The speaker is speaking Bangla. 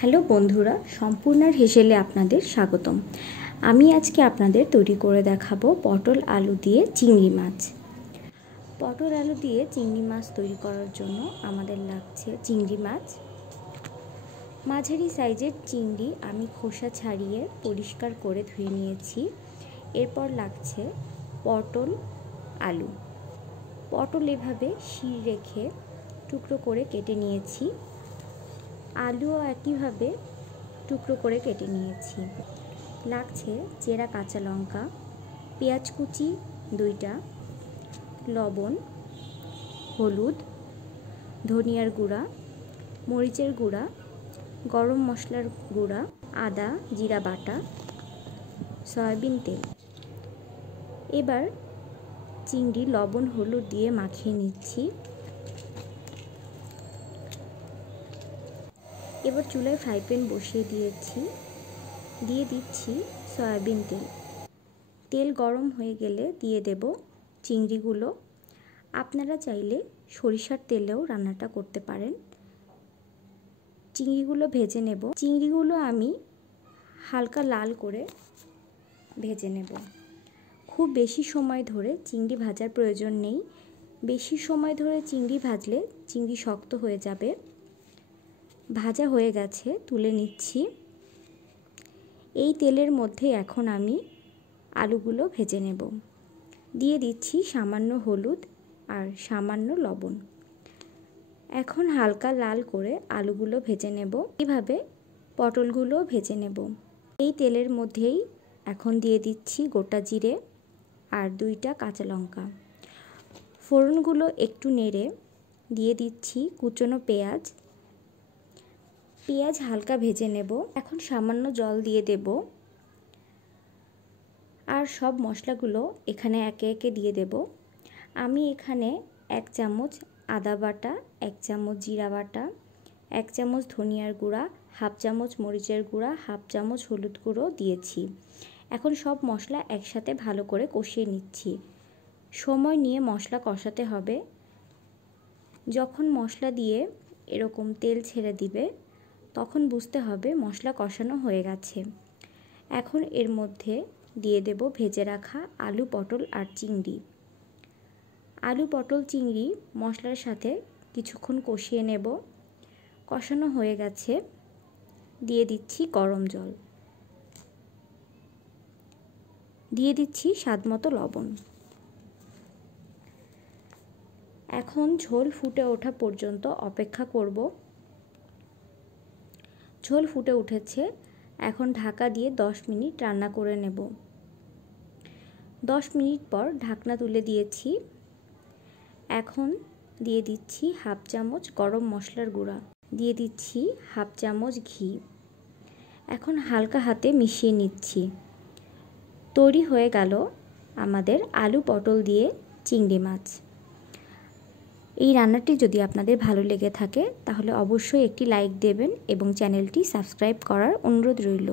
হ্যালো বন্ধুরা, সম্পূর্ণার হেসেলে আপনাদের স্বাগতম। আমি আজকে আপনাদের তৈরি করে দেখাবো পটল আলু দিয়ে চিংড়ি মাছ। পটল আলু দিয়ে চিংড়ি মাছ তৈরি করার জন্য আমাদের লাগছে চিংড়ি মাছ। মাঝারি সাইজের চিংড়ি আমি খোসা ছাড়িয়ে পরিষ্কার করে ধুয়ে নিয়েছি। এরপর লাগছে পটল আলু। পটল এভাবে শির রেখে টুকরো করে কেটে নিয়েছি। আলুও একইভাবে টুকরো করে কেটে নিয়েছি। লাগছে চেরা কাঁচা লঙ্কা, পেঁয়াজ কুচি 2টা, লবণ, হলুদ, ধনিয়ার গুঁড়া, মরিচের গুঁড়া, গরম মশলার গুঁড়া, আদা জিরা বাটা, সয়াবিন তেল। এবার চিংড়ি লবণ হলুদ দিয়ে মাখিয়ে নিচ্ছি। এবার চুলায় ফ্রাই প্যান বসিয়ে দিয়ে দিচ্ছি সয়াবিন তেল। তেল গরম হয়ে গেলে দিয়ে দেব চিংড়িগুলো। আপনারা চাইলে সরিষার তেলেও রান্নাটা করতে পারেন। চিংড়িগুলো ভেজে নেব। চিংড়িগুলো আমি হালকা লাল করে ভেজে নেব। খুব বেশি সময় ধরে চিংড়ি ভাজার প্রয়োজন নেই। বেশি সময় ধরে চিংড়ি ভাজলে চিংড়ি শক্ত হয়ে যাবে। ভাজা হয়ে গেছে, তুলে নিচ্ছি। এই তেলের মধ্যে এখন আমি আলুগুলো ভেজে নেব। দিয়ে দিচ্ছি সামান্য হলুদ আর সামান্য লবণ। এখন হালকা লাল করে আলুগুলো ভেজে নেব। এইভাবে পটলগুলো ভেজে নেব। এই তেলের মধ্যেই এখন দিয়ে দিচ্ছি গোটা জিরে আর 2টা কাঁচা লঙ্কা। ফোড়নগুলো একটু নেড়ে দিয়ে দিচ্ছি কুচনো পেঁয়াজ। পেঁয়াজ হালকা ভেজে নেব। এখন সামান্য জল দিয়ে দেব আর সব মশলাগুলো এখানে একে একে দিয়ে দেব। আমি এখানে 1 চামচ আদা বাটা, 1 চামচ জিরা বাটা, 1 চামচ ধনিয়ার গুঁড়া, 1/2 চামচ মরিচের গুঁড়া, 1/2 চামচ হলুদ গুঁড়ো দিয়েছি। এখন সব মশলা একসাথে ভালো করে কষিয়ে নিচ্ছি। সময় নিয়ে মশলা কষাতে হবে। যখন মশলা দিয়ে এরকম তেল ছেড়ে দিবে তখন বুঝতে হবে মশলা কষানো হয়ে গেছে। এখন এর মধ্যে দিয়ে দেব ভেজে রাখা আলু, পটল আর চিংড়ি। আলু, পটল, চিংড়ি মশলার সাথে কিছুক্ষণ কষিয়ে নেব। কষানো হয়ে গেছে, দিয়ে দিচ্ছি গরম জল। দিয়ে দিচ্ছি স্বাদমতো লবণ। এখন ঝোল ফুটে ওঠা পর্যন্ত অপেক্ষা করব। ঝোল ফুটে উঠেছে, এখন ঢাকা দিয়ে 10 মিনিট রান্না করে নেব। 10 মিনিট পর ঢাকনা তুলে দিয়েছি। এখন দিয়ে দিচ্ছি 1/2 চামচ গরম মশলার গুঁড়া, দিয়ে দিচ্ছি 1/2 চামচ ঘি। এখন হালকা হাতে মিশিয়ে নিচ্ছি। তৈরি হয়ে গেল আমাদের আলু পটল দিয়ে চিংড়ি মাছ। এই রান্নাটি যদি আপনাদের ভালো লেগে থাকে তাহলে অবশ্যই একটি লাইক দেবেন এবং চ্যানেলটি সাবস্ক্রাইব করার অনুরোধ রইল।